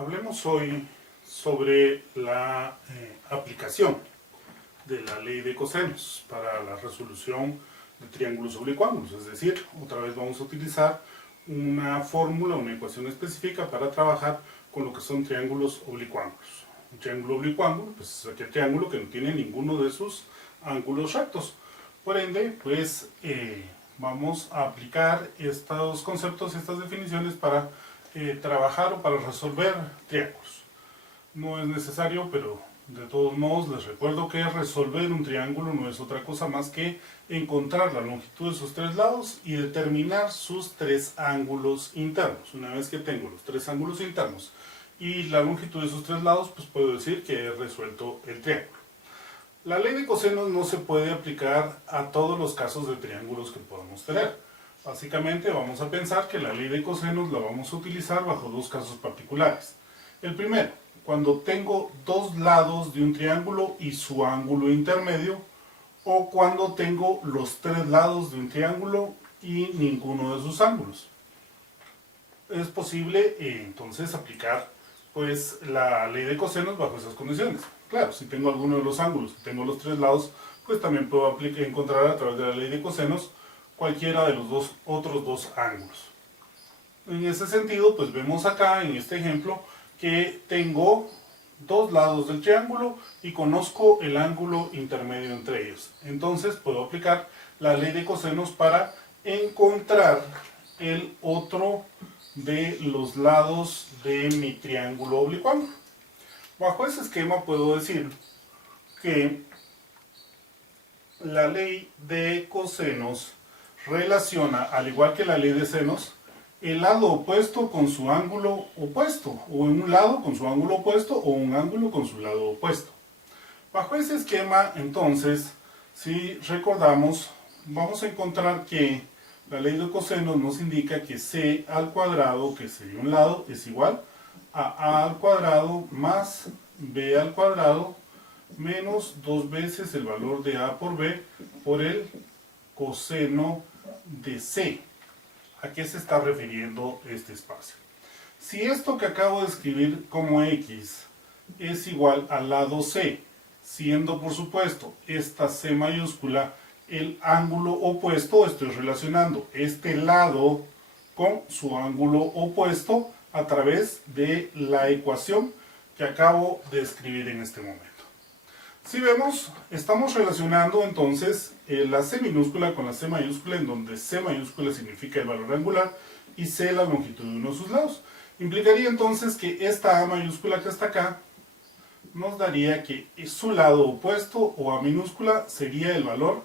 Hablemos hoy sobre la aplicación de la ley de cosenos para la resolución de triángulos oblicuángulos. Es decir, otra vez vamos a utilizar una fórmula, una ecuación específica para trabajar con lo que son triángulos oblicuángulos. Un triángulo oblicuángulo pues, es aquel triángulo que no tiene ninguno de sus ángulos rectos. Por ende, pues vamos a aplicar estos conceptos, estas definiciones para trabajar o para resolver triángulos. No es necesario, pero de todos modos les recuerdo que resolver un triángulo no es otra cosa más que encontrar la longitud de sus tres lados y determinar sus tres ángulos internos. Una vez que tengo los tres ángulos internos y la longitud de sus tres lados, pues puedo decir que he resuelto el triángulo. La ley de cosenos no se puede aplicar a todos los casos de triángulos que podamos tener. Básicamente vamos a pensar que la ley de cosenos la vamos a utilizar bajo dos casos particulares. El primero, cuando tengo dos lados de un triángulo y su ángulo intermedio, o cuando tengo los tres lados de un triángulo y ninguno de sus ángulos. Es posible entonces aplicar pues la ley de cosenos bajo esas condiciones. Claro, si tengo alguno de los ángulos, si tengo los tres lados, pues también puedo encontrar a través de la ley de cosenos cualquiera de los otros dos ángulos. En ese sentido, pues vemos acá en este ejemplo que tengo dos lados del triángulo y conozco el ángulo intermedio entre ellos. Entonces puedo aplicar la ley de cosenos para encontrar el otro de los lados de mi triángulo oblicuángulo. Bajo ese esquema puedo decir que la ley de cosenos relaciona, al igual que la ley de senos, el lado opuesto con su ángulo opuesto, o un lado con su ángulo opuesto, o un ángulo con su lado opuesto. Bajo ese esquema, entonces, si recordamos, vamos a encontrar que la ley de cosenos nos indica que c al cuadrado, que sería un lado, es igual a al cuadrado más b al cuadrado menos 2 veces el valor de a por b por el coseno de c. ¿A qué se está refiriendo este espacio? Si esto que acabo de escribir como x es igual al lado c, siendo por supuesto esta c mayúscula el ángulo opuesto, estoy relacionando este lado con su ángulo opuesto a través de la ecuación que acabo de escribir en este momento. Si vemos, estamos relacionando entonces la c minúscula con la c mayúscula, en donde c mayúscula significa el valor angular y c la longitud de uno de sus lados. Implicaría entonces que esta a mayúscula que está acá nos daría que su lado opuesto o a minúscula sería el valor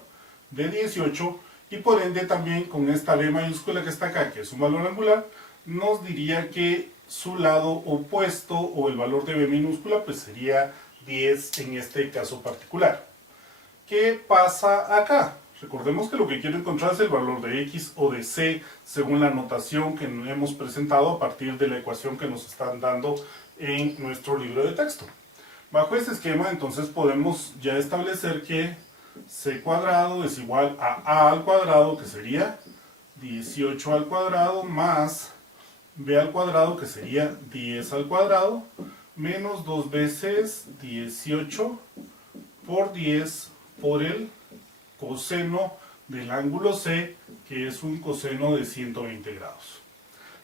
de 18 y por ende también con esta b mayúscula que está acá, que es un valor angular, nos diría que su lado opuesto o el valor de b minúscula pues sería 10 en este caso particular. ¿Qué pasa acá? Recordemos que lo que quiero encontrar es el valor de x o de c según la notación que hemos presentado a partir de la ecuación que nos están dando en nuestro libro de texto. Bajo este esquema entonces podemos ya establecer que c cuadrado es igual a al cuadrado, que sería 18 al cuadrado, más b al cuadrado, que sería 10 al cuadrado, menos 2 veces 18 por 10 por el coseno del ángulo C, que es un coseno de 120 grados.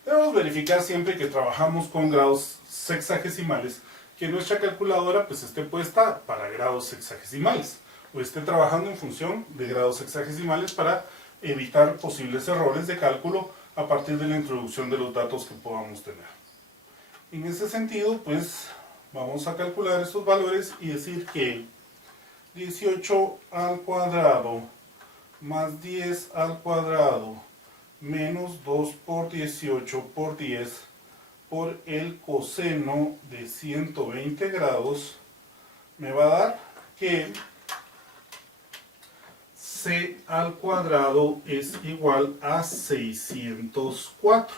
Debemos verificar siempre que trabajamos con grados sexagesimales que nuestra calculadora pues esté puesta para grados sexagesimales o esté trabajando en función de grados sexagesimales para evitar posibles errores de cálculo a partir de la introducción de los datos que podamos tener. En ese sentido, pues vamos a calcular estos valores y decir que 18 al cuadrado más 10 al cuadrado menos 2 por 18 por 10 por el coseno de 120 grados me va a dar que c al cuadrado es igual a 604.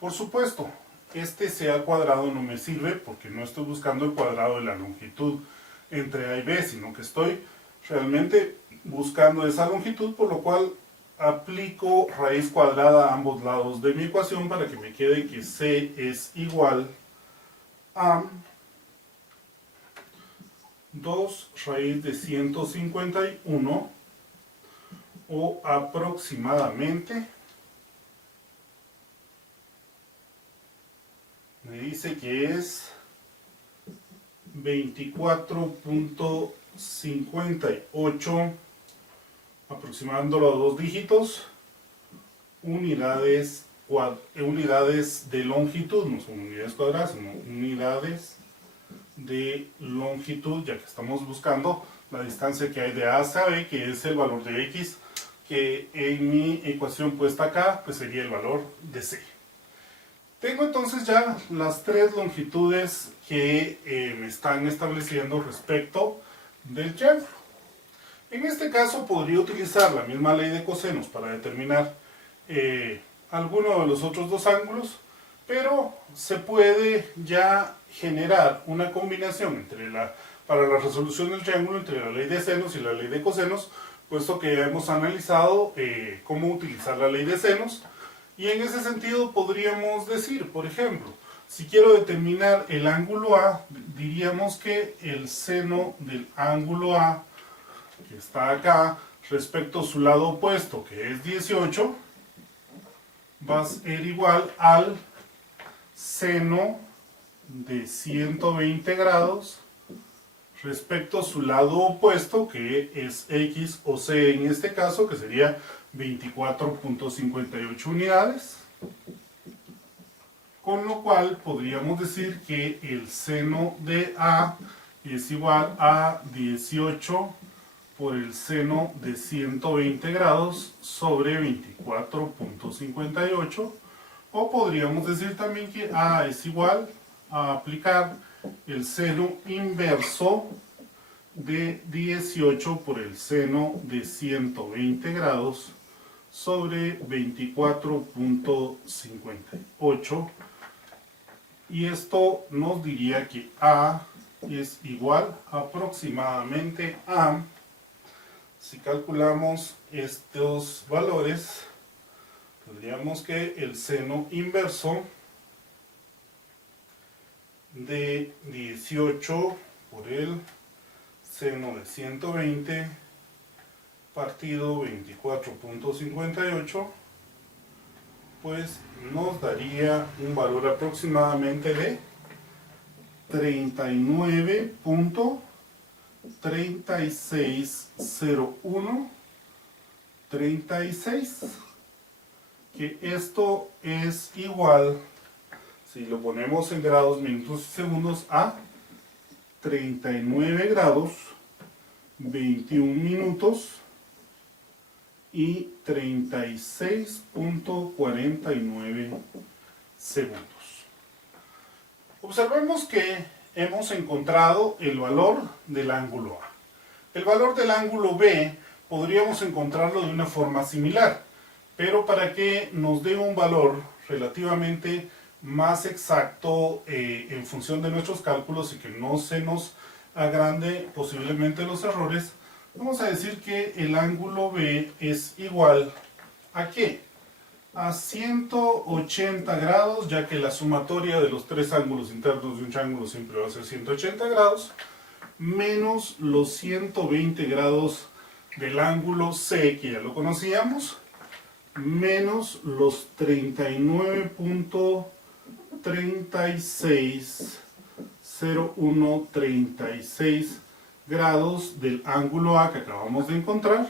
Por supuesto, este c al cuadrado no me sirve porque no estoy buscando el cuadrado de la longitud entre a y b, sino que estoy realmente buscando esa longitud, por lo cual aplico raíz cuadrada a ambos lados de mi ecuación para que me quede que c es igual a 2 raíz de 151 o aproximadamente, me dice que es 24.58, aproximándolo a dos dígitos, unidades de longitud, no son unidades cuadradas, sino unidades de longitud, ya que estamos buscando la distancia que hay de A hasta B, que es el valor de X, que en mi ecuación puesta acá, pues sería el valor de C. Tengo entonces ya las tres longitudes que me están estableciendo respecto del triángulo. En este caso podría utilizar la misma ley de cosenos para determinar alguno de los otros dos ángulos, pero se puede ya generar una combinación para la resolución del triángulo entre la ley de senos y la ley de cosenos, puesto que ya hemos analizado cómo utilizar la ley de senos. Y en ese sentido podríamos decir, por ejemplo, si quiero determinar el ángulo A, diríamos que el seno del ángulo A, que está acá, respecto a su lado opuesto, que es 18, va a ser igual al seno de 120 grados respecto a su lado opuesto, que es X o C en este caso, que sería 24.58 unidades, con lo cual podríamos decir que el seno de A es igual a 18 por el seno de 120 grados sobre 24.58, o podríamos decir también que A es igual a aplicar el seno inverso de 18 por el seno de 120 grados sobre 24.58, y esto nos diría que A es igual aproximadamente a, si calculamos estos valores, tendríamos que el seno inverso de 18 por el seno de 120 partido 24.58, pues nos daría un valor aproximadamente de 39.360136, que esto es igual, si lo ponemos en grados, minutos y segundos, a 39 grados, 21 minutos y 36.49 segundos. Observemos que hemos encontrado el valor del ángulo A. El valor del ángulo B podríamos encontrarlo de una forma similar, pero para que nos dé un valor relativamente más exacto en función de nuestros cálculos y que no se nos agrande posiblemente los errores, vamos a decir que el ángulo B es igual ¿a qué? A 180 grados, ya que la sumatoria de los tres ángulos internos de un triángulo siempre va a ser 180 grados, menos los 120 grados del ángulo C, que ya lo conocíamos, menos los 39.360136 grados del ángulo A que acabamos de encontrar,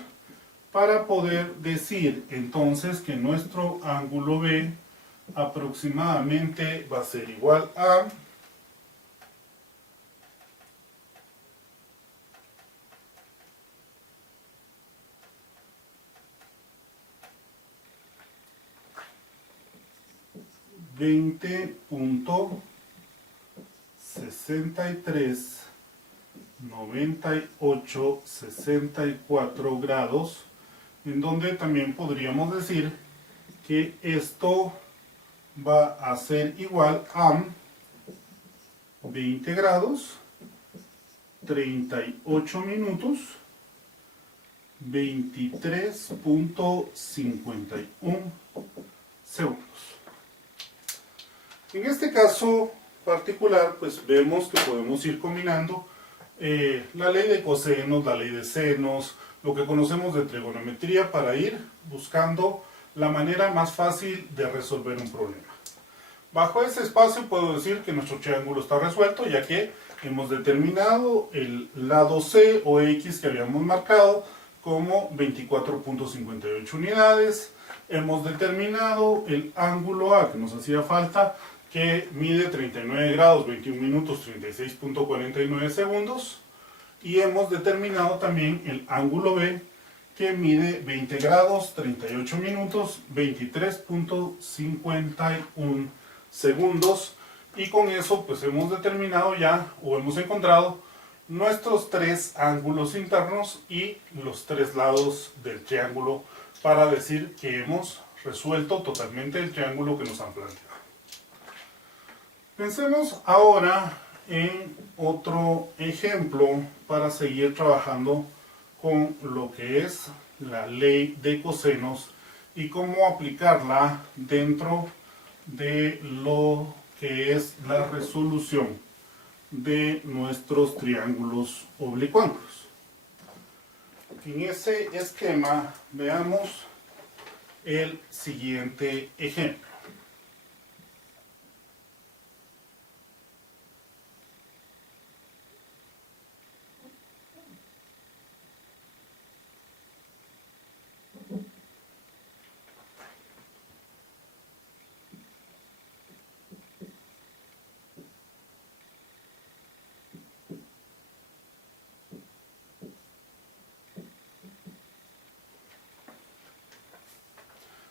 para poder decir entonces que nuestro ángulo B aproximadamente va a ser igual a 20.639864 grados, en donde también podríamos decir que esto va a ser igual a 20 grados, 38 minutos, 23.51 segundos. En este caso particular, pues vemos que podemos ir combinando la ley de cosenos, la ley de senos, lo que conocemos de trigonometría para ir buscando la manera más fácil de resolver un problema. Bajo ese espacio puedo decir que nuestro triángulo está resuelto, ya que hemos determinado el lado C o X que habíamos marcado como 24.58 unidades. Hemos determinado el ángulo A que nos hacía falta, que mide 39 grados, 21 minutos, 36.49 segundos. Y hemos determinado también el ángulo B, que mide 20 grados, 38 minutos, 23.51 segundos. Y con eso pues hemos determinado ya, o hemos encontrado, nuestros tres ángulos internos y los tres lados del triángulo, para decir que hemos resuelto totalmente el triángulo que nos han planteado. Pensemos ahora en otro ejemplo para seguir trabajando con lo que es la ley de cosenos y cómo aplicarla dentro de lo que es la resolución de nuestros triángulos oblicuos. En ese esquema veamos el siguiente ejemplo.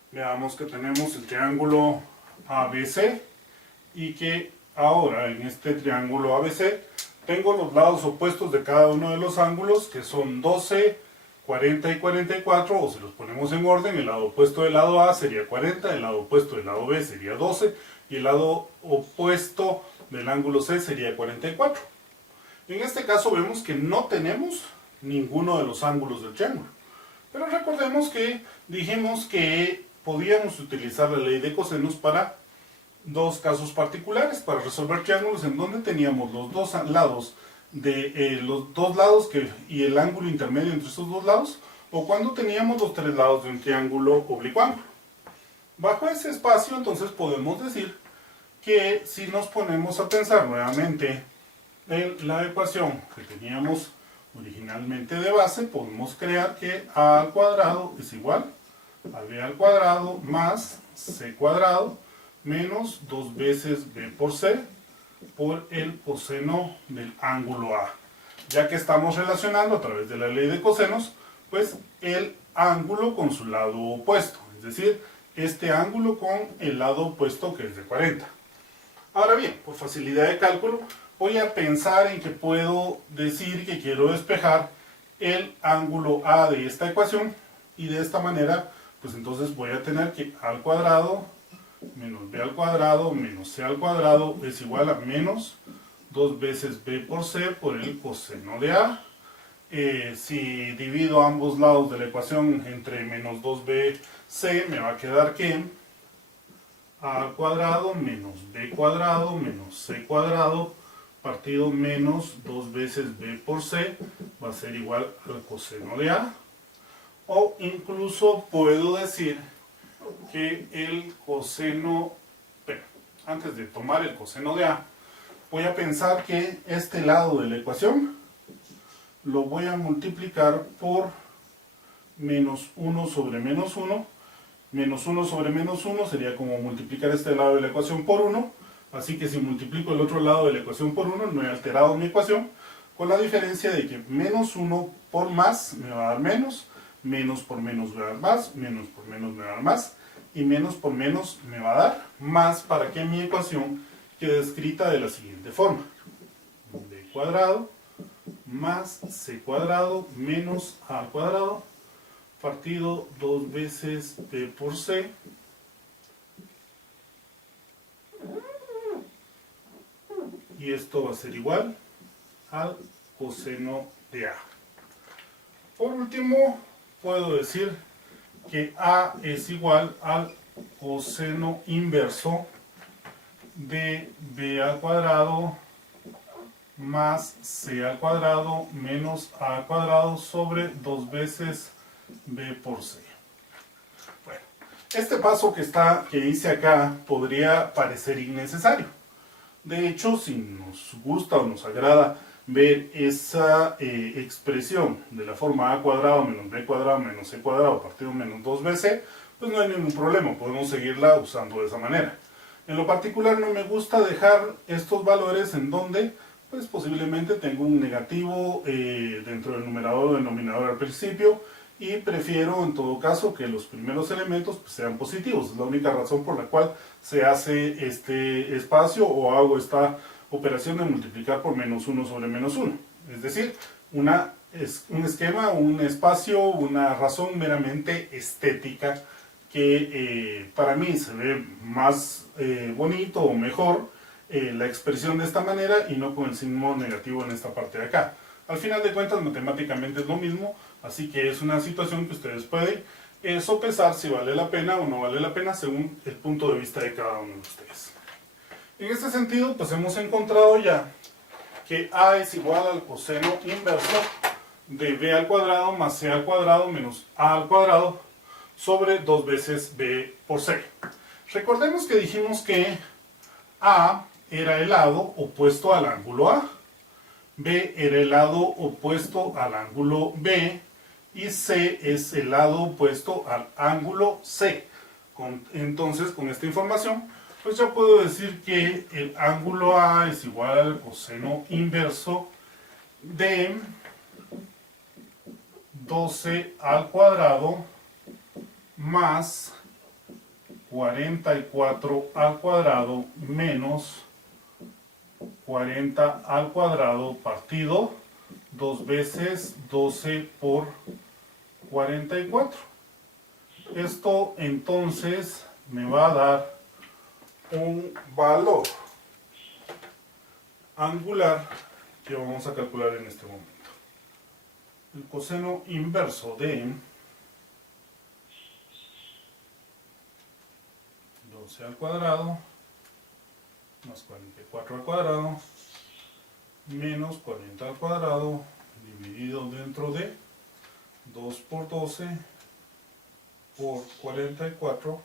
Veamos que tenemos el triángulo ABC y que ahora en este triángulo ABC tengo los lados opuestos de cada uno de los ángulos, que son 12, 40 y 44, o si los ponemos en orden, el lado opuesto del lado A sería 40, el lado opuesto del lado B sería 12 y el lado opuesto del ángulo C sería 44. En este caso vemos que no tenemos ninguno de los ángulos del triángulo, pero recordemos que dijimos que podíamos utilizar la ley de cosenos para dos casos particulares, para resolver triángulos en donde teníamos los dos lados y el ángulo intermedio entre esos dos lados, o cuando teníamos los tres lados de un triángulo oblicuángulo. Bajo ese espacio entonces podemos decir que si nos ponemos a pensar nuevamente en la ecuación que teníamos originalmente de base, podemos crear que a al cuadrado es igual a b al cuadrado más c cuadrado menos 2 veces b por c por el coseno del ángulo A. Ya que estamos relacionando a través de la ley de cosenos, pues el ángulo con su lado opuesto, es decir, este ángulo con el lado opuesto, que es de 40. Ahora bien, por facilidad de cálculo, voy a pensar en que puedo decir que quiero despejar el ángulo A de esta ecuación, y de esta manera pues entonces voy a tener que a al cuadrado menos b al cuadrado menos c al cuadrado es igual a menos 2 veces b por c por el coseno de A. Si divido ambos lados de la ecuación entre menos 2bc, me va a quedar que a al cuadrado menos b cuadrado menos c cuadrado partido menos 2 veces b por c va a ser igual al coseno de A. O incluso puedo decir que el coseno, bueno, antes de tomar el coseno de A, voy a pensar que este lado de la ecuación lo voy a multiplicar por menos 1 sobre menos 1. Menos 1 sobre menos 1 sería como multiplicar este lado de la ecuación por 1. Así que si multiplico el otro lado de la ecuación por 1, no he alterado mi ecuación, con la diferencia de que menos 1 por más me va a dar menos por menos me va a dar más, menos por menos me va a dar más, y menos por menos me va a dar más, para que mi ecuación quede escrita de la siguiente forma: b cuadrado más c cuadrado menos a al cuadrado partido 2 veces b por c y esto va a ser igual al coseno de A. Por último, puedo decir que A es igual al coseno inverso de b al cuadrado más c al cuadrado menos a al cuadrado sobre 2 veces b por c. Bueno, este paso que hice acá podría parecer innecesario. De hecho, si nos gusta o nos agrada ver esa expresión de la forma a cuadrado menos b cuadrado menos c cuadrado partido menos 2bc, pues no hay ningún problema, podemos seguirla usando de esa manera. En lo particular no me gusta dejar estos valores en donde pues posiblemente tengo un negativo dentro del numerador o denominador al principio, y prefiero en todo caso que los primeros elementos pues, sean positivos. Es la única razón por la cual se hace este espacio o hago esta operación de multiplicar por menos 1 sobre menos 1. Es decir, un esquema, un espacio, una razón meramente estética que para mí se ve más bonito o mejor la expresión de esta manera y no con el signo negativo en esta parte de acá. Al final de cuentas, matemáticamente es lo mismo, así que es una situación que ustedes pueden sopesar si vale la pena o no vale la pena según el punto de vista de cada uno de ustedes. En este sentido, pues hemos encontrado ya que a es igual al coseno inverso de b al cuadrado más c al cuadrado menos a al cuadrado sobre 2 veces b por c. Recordemos que dijimos que a era el lado opuesto al ángulo A, B era el lado opuesto al ángulo B y C es el lado opuesto al ángulo C. Entonces, con esta información, pues ya puedo decir que el ángulo A es igual al coseno inverso de 12 al cuadrado más 44 al cuadrado menos 40 al cuadrado partido 2 veces 12 por 44. Esto entonces me va a dar un valor angular que vamos a calcular en este momento. El coseno inverso de 12 al cuadrado más 44 al cuadrado menos 40 al cuadrado dividido dentro de 2 por 12 por 44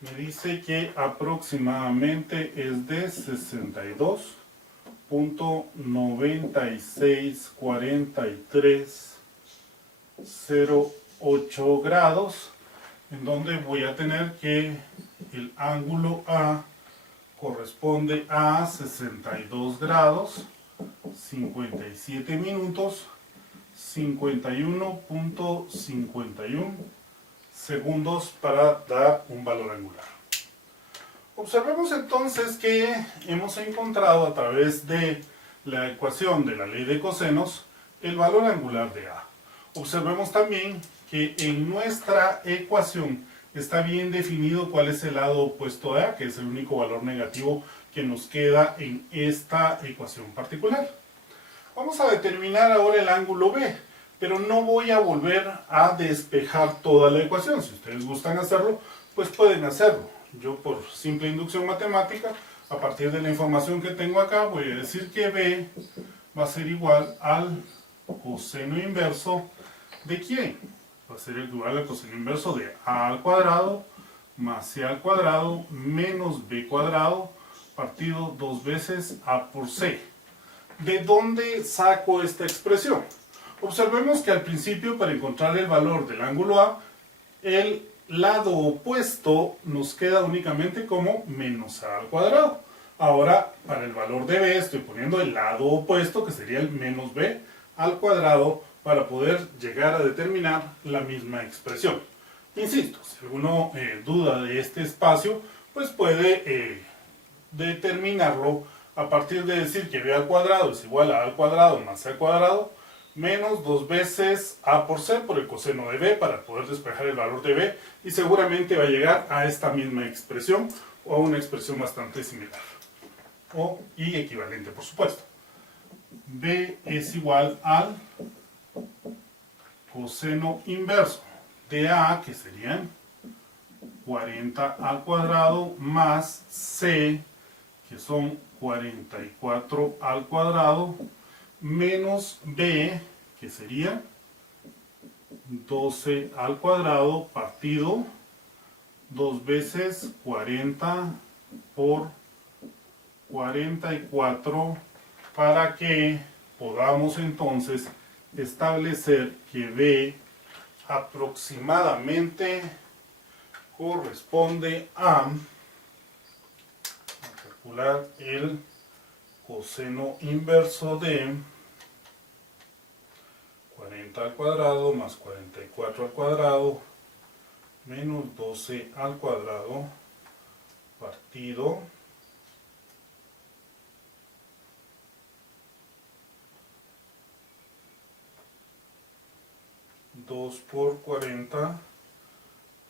me dice que aproximadamente es de 62.964308 grados, en donde voy a tener que el ángulo A corresponde a 62 grados, 57 minutos, 51.51 segundos para dar un valor angular. Observemos entonces que hemos encontrado a través de la ecuación de la ley de cosenos el valor angular de A. Observemos también que en nuestra ecuación está bien definido cuál es el lado opuesto de A, que es el único valor negativo que nos queda en esta ecuación particular. Vamos a determinar ahora el ángulo B, pero no voy a volver a despejar toda la ecuación. Si ustedes gustan hacerlo, pues pueden hacerlo. Yo, por simple inducción matemática, a partir de la información que tengo acá, voy a decir que B va a ser igual al coseno inverso ¿de quién? Va a ser igual al coseno inverso de A al cuadrado más C al cuadrado menos B cuadrado partido 2 veces A por C. ¿De dónde saco esta expresión? Observemos que al principio, para encontrar el valor del ángulo A, el lado opuesto nos queda únicamente como menos A al cuadrado. Ahora, para el valor de B, estoy poniendo el lado opuesto, que sería el menos B al cuadrado, para poder llegar a determinar la misma expresión. Insisto, si alguno duda de este espacio, pues puede determinarlo a partir de decir que B al cuadrado es igual a A al cuadrado más C al cuadrado menos 2 veces A por C por el coseno de B para poder despejar el valor de B, y seguramente va a llegar a esta misma expresión o a una expresión bastante similar y equivalente, por supuesto. B es igual al coseno inverso de A, que serían 40 al cuadrado más c, que son 44 al cuadrado, menos b, que sería 12 al cuadrado partido 2 veces 40 por 44, para que podamos entonces establecer que b aproximadamente corresponde a calcular el coseno inverso de 40 al cuadrado más 44 al cuadrado menos 12 al cuadrado partido 2 por 40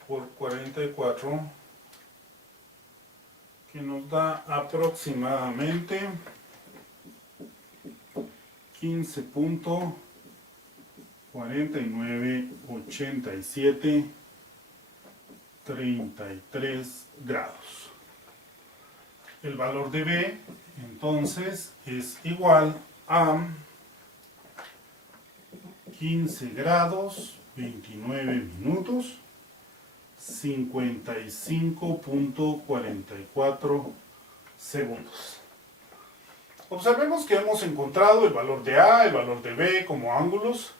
por 44, que nos da aproximadamente 15.498733 grados. El valor de B entonces es igual a 15 grados, 29 minutos, 55.44 segundos. Observemos que hemos encontrado el valor de A, el valor de B como ángulos,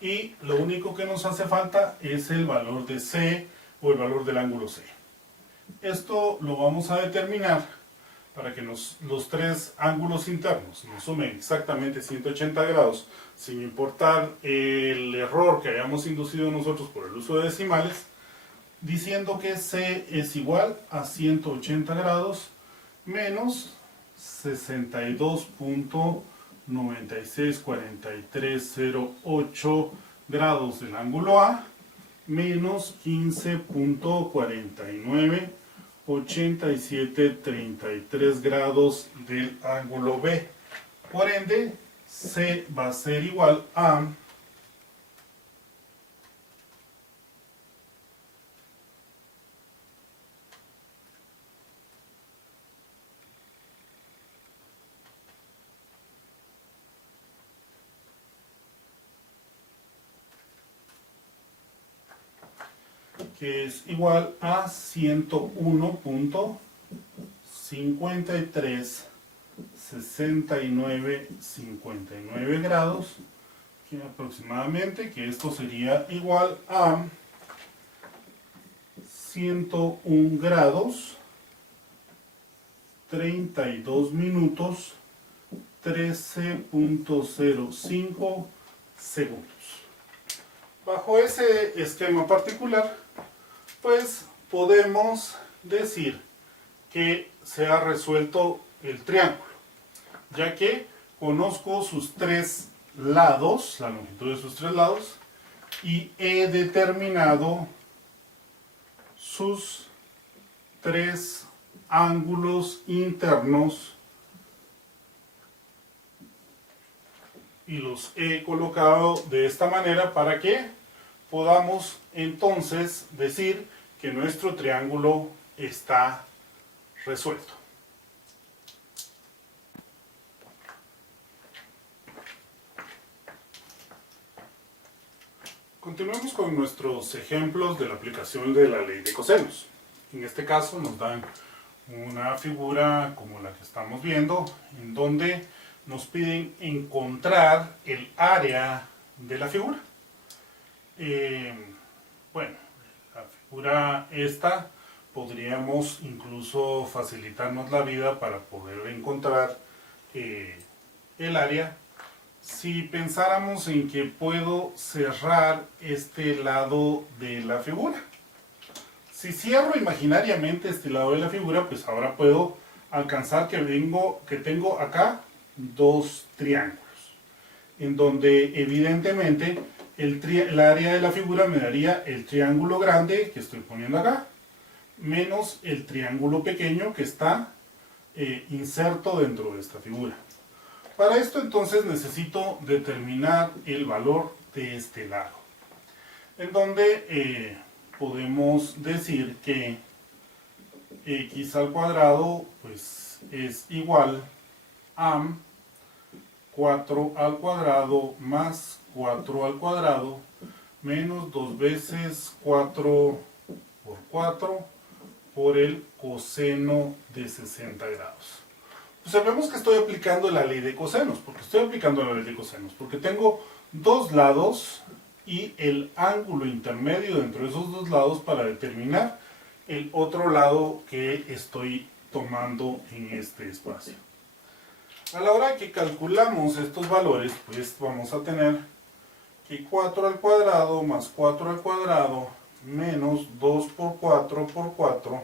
y lo único que nos hace falta es el valor de C o el valor del ángulo C. Esto lo vamos a determinar para que los tres ángulos internos nos sumen exactamente 180 grados, sin importar el error que hayamos inducido nosotros por el uso de decimales, diciendo que C es igual a 180 grados menos 62.964308 grados del ángulo A menos 15.498733 grados del ángulo B. Por ende, C va a ser igual a 101.536959 grados, que aproximadamente, que esto sería igual a 101 grados 32 minutos 13.05 segundos. Bajo ese esquema particular, pues podemos decir que se ha resuelto el triángulo, ya que conozco sus tres lados, la longitud de sus tres lados, y he determinado sus tres ángulos internos y los he colocado de esta manera para que podamos entonces decir que nuestro triángulo está resuelto. Continuemos con nuestros ejemplos de la aplicación de la ley de cosenos. En este caso nos dan una figura como la que estamos viendo, en donde nos piden encontrar el área de la figura. Bueno, la figura esta podríamos incluso facilitarnos la vida para poder encontrar el área si pensáramos en que puedo cerrar este lado de la figura. Si cierro imaginariamente este lado de la figura, pues ahora puedo alcanzar que tengo acá dos triángulos, en donde evidentemente el área de la figura me daría el triángulo grande que estoy poniendo acá, menos el triángulo pequeño que está inserto dentro de esta figura. Para esto entonces necesito determinar el valor de este lado, en donde podemos decir que x al cuadrado pues es igual a 4 al cuadrado más 4 al cuadrado menos 2 veces 4 por 4 por el coseno de 60 grados. Observemos que estoy aplicando la ley de cosenos. ¿Por qué estoy aplicando la ley de cosenos? Porque tengo dos lados y el ángulo intermedio dentro de esos dos lados para determinar el otro lado que estoy tomando en este espacio. A la hora que calculamos estos valores, pues vamos a tener que 4 al cuadrado más 4 al cuadrado menos 2 por 4 por 4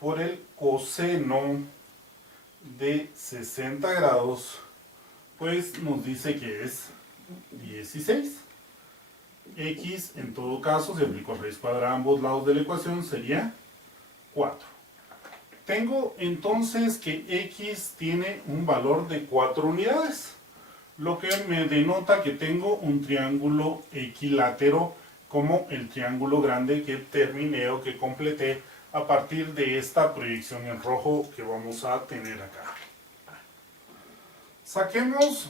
por el coseno de 60 grados, pues nos dice que es 16. X, en todo caso, si aplico raíz cuadrada a ambos lados de la ecuación, sería 4. Tengo entonces que X tiene un valor de 4 unidades, lo que me denota que tengo un triángulo equilátero como el triángulo grande que terminé o que completé a partir de esta proyección en rojo que vamos a tener acá. Saquemos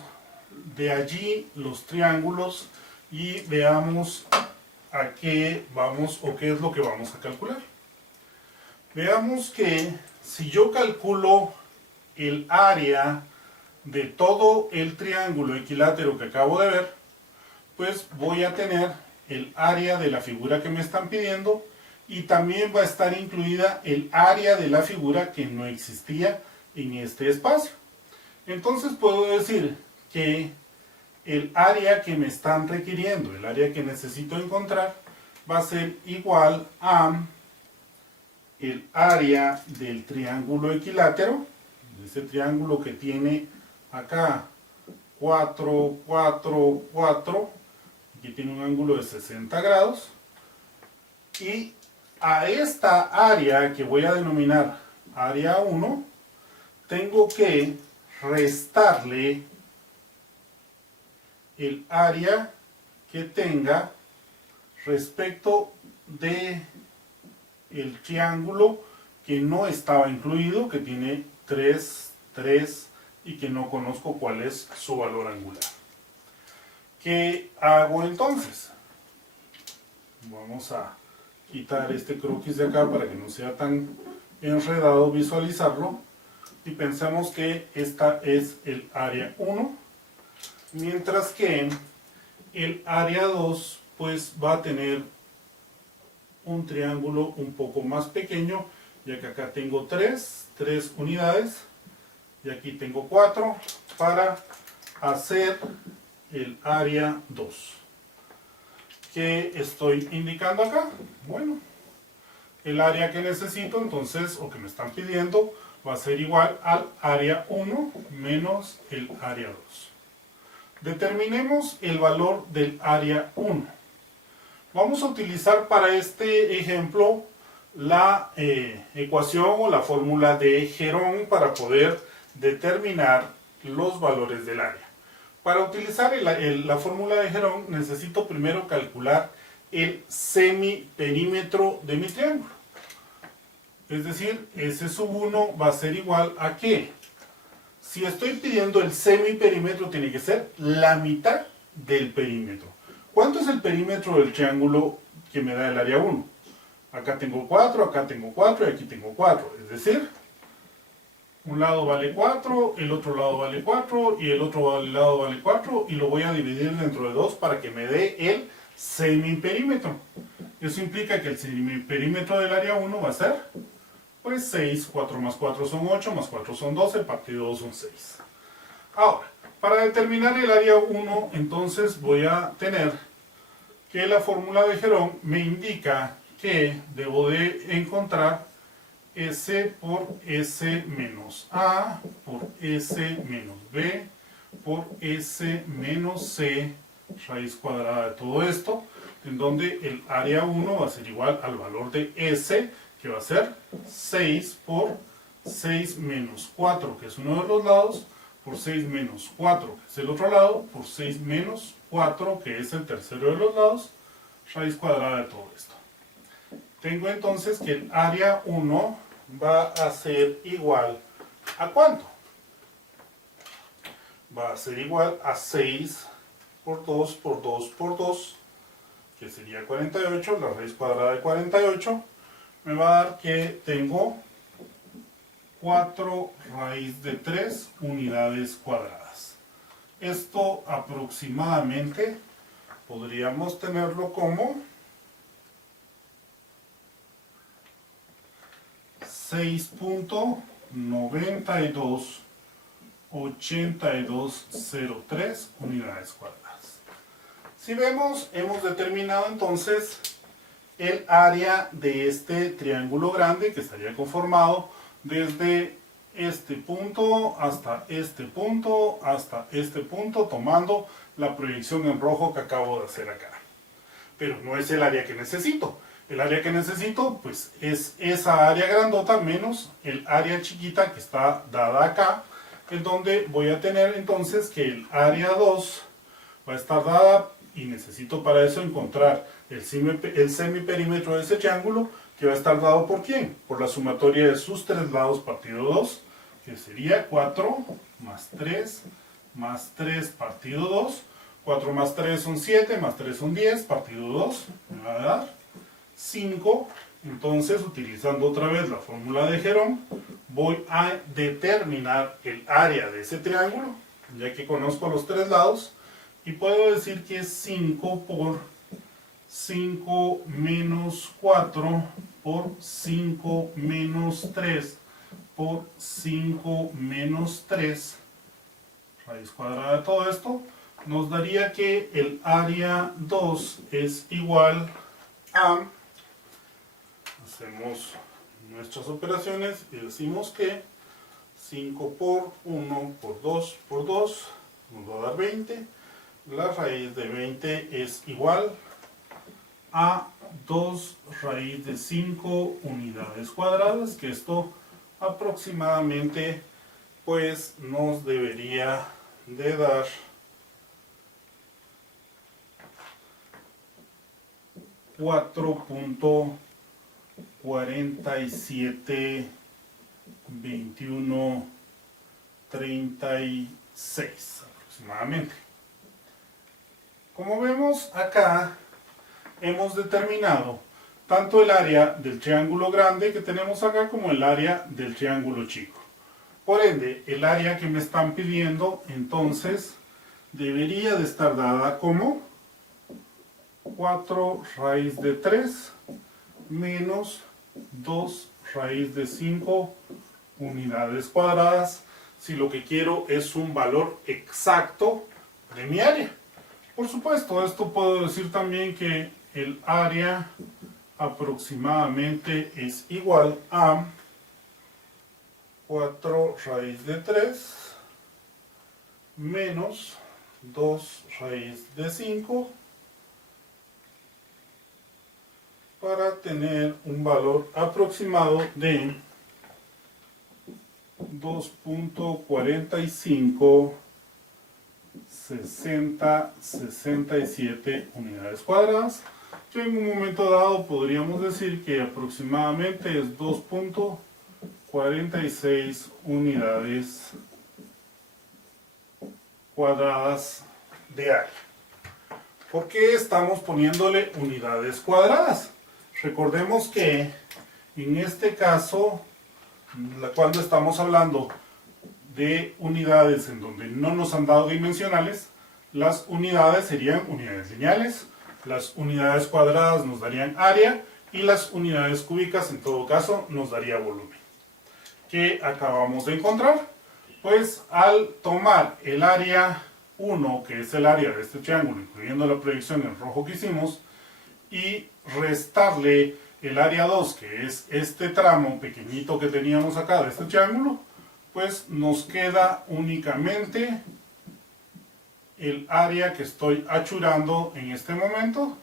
de allí los triángulos y veamos a qué vamos o qué es lo que vamos a calcular. Veamos que si yo calculo el área de todo el triángulo equilátero que acabo de ver, pues voy a tener el área de la figura que me están pidiendo y también va a estar incluida el área de la figura que no existía en este espacio. Entonces puedo decir que el área que me están requiriendo, el área que necesito encontrar, va a ser igual a el área del triángulo equilátero, ese triángulo que tiene acá 4, 4, 4, aquí tiene un ángulo de 60 grados, y a esta área que voy a denominar área 1, tengo que restarle el área que tenga respecto de el triángulo que no estaba incluido, que tiene 3, 3 y que no conozco cuál es su valor angular. ¿Qué hago entonces? Vamos a quitar este croquis de acá para que no sea tan enredado visualizarlo y pensemos que esta es el área 1, mientras que el área 2 pues va a tener un triángulo un poco más pequeño, ya que acá tengo 3 unidades y aquí tengo 4 para hacer el área 2. ¿Qué estoy indicando acá? Bueno, el área que necesito entonces, o que me están pidiendo, va a ser igual al área 1 menos el área 2. Determinemos el valor del área 1. Vamos a utilizar para este ejemplo la ecuación o la fórmula de Herón para poder determinar los valores del área. Para utilizar la fórmula de Herón necesito primero calcular el semiperímetro de mi triángulo. Es decir, S sub 1 va a ser igual a ¿qué? Si estoy pidiendo el semiperímetro, tiene que ser la mitad del perímetro. ¿Cuánto es el perímetro del triángulo que me da el área 1? Acá tengo 4, acá tengo 4 y aquí tengo 4. Es decir, un lado vale 4, el otro lado vale 4 y el otro lado vale 4 y lo voy a dividir dentro de 2 para que me dé el semiperímetro. Eso implica que el semiperímetro del área 1 va a ser pues 6, 4 más 4 son 8, más 4 son 12, partido 2 son 6. Ahora, para determinar el área 1, entonces voy a tener que la fórmula de Herón me indica que debo de encontrar S por S menos A, por S menos B, por S menos C, raíz cuadrada de todo esto, en donde el área 1 va a ser igual al valor de S, que va a ser 6 por 6 menos 4, que es uno de los lados, por 6 menos 4, que es el otro lado, por 6 menos 4, que es el tercero de los lados, raíz cuadrada de todo esto. tengo entonces que el área 1 va a ser igual ¿a cuánto? Va a ser igual a 6 por 2 por 2 por 2, que sería 48, la raíz cuadrada de 48, me va a dar que tengo 4 raíz de 3 unidades cuadradas. Esto aproximadamente podríamos tenerlo como 6.928203 unidades cuadradas. Si vemos, hemos determinado entonces el área de este triángulo grande que estaría conformado desde este punto hasta este punto hasta este punto, tomando la proyección en rojo que acabo de hacer acá. Pero no es el área que necesito. El área que necesito pues es esa área grandota menos el área chiquita que está dada acá, en donde voy a tener entonces que el área 2 va a estar dada y necesito para eso encontrar el semiperímetro de ese triángulo, que va a estar dado por ¿quién? Por la sumatoria de sus tres lados partido 2, que sería 4 más 3 partido 2. 4 más 3 son 7, más 3 son 10, partido 2 me va a dar 5. Entonces, utilizando otra vez la fórmula de Jerome, voy a determinar el área de ese triángulo, ya que conozco los tres lados, y puedo decir que es 5 por 5 menos 4 por 5 menos 3 por 5 menos 3, raíz cuadrada de todo esto, nos daría que el área 2 es igual a, hacemos nuestras operaciones y decimos que 5 por 1 por 2 por 2 nos va a dar 20. La raíz de 20 es igual a 2 raíz de 5 unidades cuadradas, que esto aproximadamente pues nos debería de dar 4.472136 aproximadamente. Como vemos acá, hemos determinado tanto el área del triángulo grande que tenemos acá como el área del triángulo chico. Por ende, el área que me están pidiendo entonces debería de estar dada como 4 raíz de 3 menos 2 raíz de 5 unidades cuadradas, si lo que quiero es un valor exacto de mi área. Por supuesto, esto puedo decir también que el área aproximadamente es igual a 4 raíz de 3 menos 2 raíz de 5, para tener un valor aproximado de 2.456067 unidades cuadradas, que en un momento dado podríamos decir que aproximadamente es 2.46 unidades cuadradas de área. ¿Por qué estamos poniéndole unidades cuadradas? Recordemos que en este caso, cuando estamos hablando de unidades en donde no nos han dado dimensionales, las unidades serían unidades lineales, las unidades cuadradas nos darían área y las unidades cúbicas en todo caso nos daría volumen. ¿Qué acabamos de encontrar? Pues al tomar el área 1, que es el área de este triángulo, incluyendo la proyección en rojo que hicimos, y restarle el área 2, que es este tramo pequeñito que teníamos acá de este triángulo, pues nos queda únicamente el área que estoy achurando en este momento,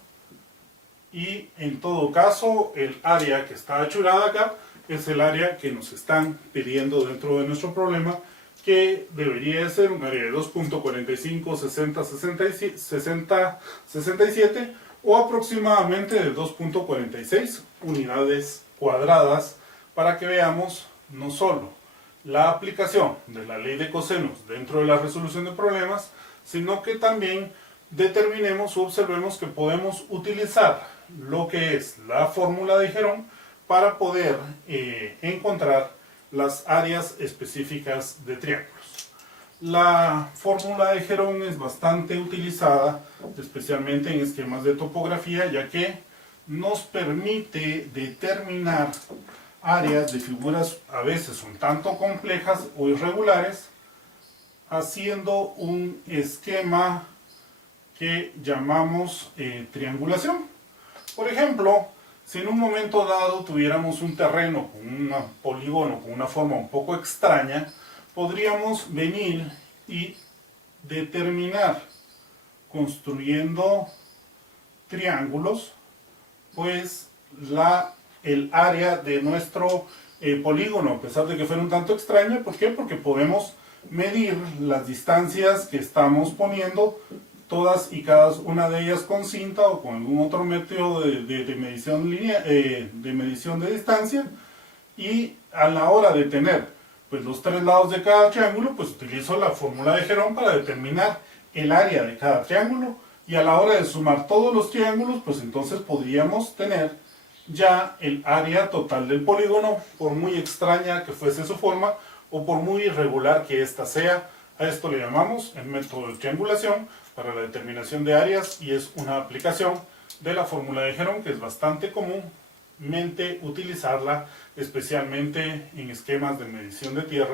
y en todo caso el área que está achurada acá es el área que nos están pidiendo dentro de nuestro problema, que debería ser un área de 2.456067 o aproximadamente de 2.46 unidades cuadradas, para que veamos no solo la aplicación de la ley de cosenos dentro de la resolución de problemas, sino que también determinemos o observemos que podemos utilizar lo que es la fórmula de Jerome para poder encontrar las áreas específicas de triángulos. La fórmula de Jerome es bastante utilizada, especialmente en esquemas de topografía, ya que nos permite determinar áreas de figuras a veces un tanto complejas o irregulares, haciendo un esquema que llamamos triangulación. Por ejemplo, si en un momento dado tuviéramos un terreno con un polígono con una forma un poco extraña, podríamos venir y determinar, construyendo triángulos, pues el área de nuestro polígono, a pesar de que fuera un tanto extraña. ¿Por qué? Porque podemos medir las distancias que estamos poniendo, todas y cada una de ellas con cinta o con algún otro método de medición de medición de distancia, y a la hora de tener pues los tres lados de cada triángulo, pues utilizo la fórmula de Jerome para determinar el área de cada triángulo, y a la hora de sumar todos los triángulos, pues entonces podríamos tener ya el área total del polígono, por muy extraña que fuese su forma o por muy irregular que ésta sea. A esto le llamamos el método de triangulación para la determinación de áreas, y es una aplicación de la fórmula de Jerome que es bastante comúnmente utilizarla, especialmente en esquemas de medición de tierra